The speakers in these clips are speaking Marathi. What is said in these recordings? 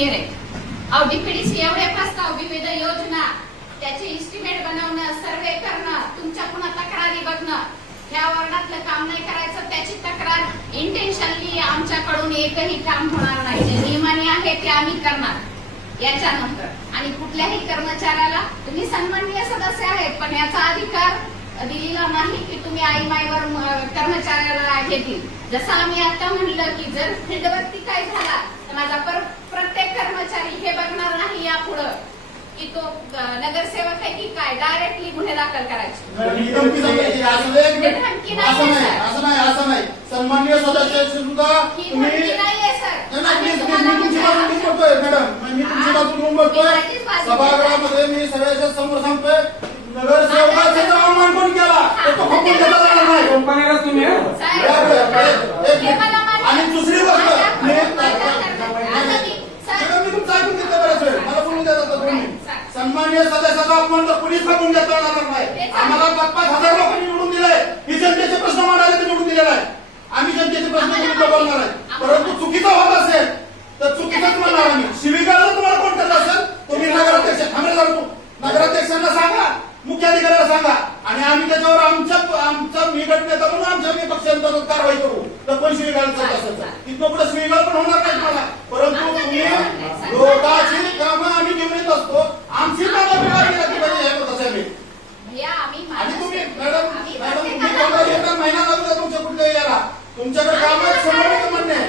इंजिनियर आहे. डीपीडीसी एवढे प्रस्ताव, विविध योजना, त्याचे इस्टिमेट बनवणं, सर्वे करणं, तुमच्या पुन्हा तक्रारी बघणं, ह्या वॉर्डातलं काम नाही करायचं त्याची तक्रार इंटेन्शनली आमच्याकडून एकही काम होणार नाही. जे नियमाने आहे ते आम्ही करणार याच्यानंतर. आणि कुठल्याही कर्मचाऱ्याला, तुम्ही सन्माननीय सदस्य आहेत पण याचा अधिकार दिलेला नाही की तुम्ही आई माईवर कर्मचाऱ्याला घेतील. जसं आम्ही आता म्हणलं की जर फील्डवरती काय झाला तर माझा प्रत्येक कर्मचारी हे बघणार नाही यापुढं की तो नगरसेवक आहे की काय, डायरेक्टली गुन्हे दाखल करायचे. असं नाही सन्माननीय सदस्य सुद्धा तुम्ही नाहीये सर. मॅडम मी तुमची बाजू बोलतोय. सभागृहामध्ये मी सगळ्याच्या समोर सांगतोय नगरसेवकाचा अवमान पण केला तो खपून घेतला जाणार नाही. कंपनीला तुम्ही आणि दुसरी गोष्ट मी तुमचं ऐकून घेतलं बऱ्याच वेळ मला बोलून द्या जातात तुम्ही. सन्माननीय सदस्याचा अपमान तर कुणीच खपून घेतला जाणार नाही. आम्हाला 5,000 लोकांनी निवडून दिले. ही जनतेचे प्रश्न मांडायला ते निवडून दिलेला आहे. आम्ही जनतेचे प्रश्न बोलणार आहे. परंतु चुकीचा होत असेल तर चुकीचाच म्हणणार आम्ही. शिवीगाळ तुम्हाला कोण करत असेल तुम्ही नगराध्यक्षांना सांगा, मुख्याधिकाऱ्याला सांगा आणि आम्ही त्याच्यावर आमचा मी गटनेता म्हणून आमच्या पक्षांतर्गत कारवाई करू. तर पण शिवीगाळ करत असेल तिथं पुढे शिवीगाळ पण होणार नाही तुम्हाला. परंतु तुम्ही लोकांची कामं आम्ही घेऊन येत असतो. आमची कामं विभागली जाते पाहिजे हे होत असेल. आणि तुम्ही मॅडम तुम्ही एका महिना लागू द्या तुमच्या कुठल्या याला तुमच्याकडे कामात 100% म्हणणे आहे.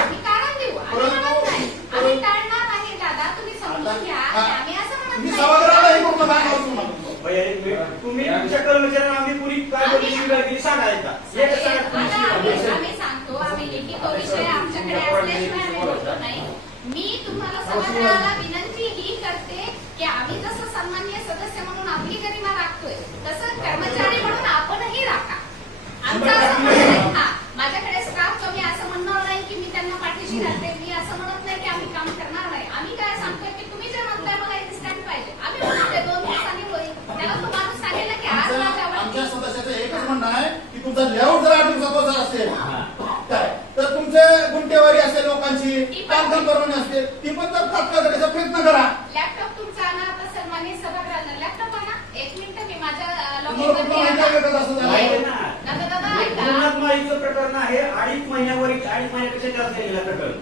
मी सभागृहाला हे कुठलं काय करू तुम्हाला तुम्ही तुमच्या कर्मचाऱ्यांना आम्ही पुरी काय शिवीगाळ केली सांगायचा. आम्ही सांगतो, आम्ही लिखित विषय आमच्याकडे असल्याशिवाय आम्ही बोलतो नाही. मी तुम्हाला सभागृहाला विनंती ही करते की आम्ही जसं सन्माननीय सदस्य म्हणून आपली गरिमा राखतोय तसं कर्मचारी म्हणून आपणही राखा. आमचा असं म्हणणं आहे, माझ्याकडे स्टाफ कमी असं म्हणणार नाही की मी त्यांना पाठीशी राहते. मी असं म्हणत नाही की आम्ही काम करणार नाही. आम्ही काय सांगतोय की तुम्ही जे म्हणताय मला इन्स्टंट पाहिजे. आम्ही म्हणतोय 2 दिवसांनी होईल. त्याला तो माणूस सांगेल की आज आमच्या सदस्याचं एकच म्हणणं आहे की तुमचा लेआउट जर 8 दिवसाचा असेल तर तुमचे गुंटेवारी असेल लोकांची बांधकाम परवाने असतील ती पण तात्काळ करायचा प्रयत्न करा. लॅपटॉप तुमचा आणा. आता सन्माननीय सभागृहात लॅपटॉप आणा. 1 मिनिट मी माझ्या माहितीचं प्रकरण आहे. 2.5 महिन्यावर 2.5 महिन्यापेक्षा जास्त झालेला प्रकरण.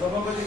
सभापती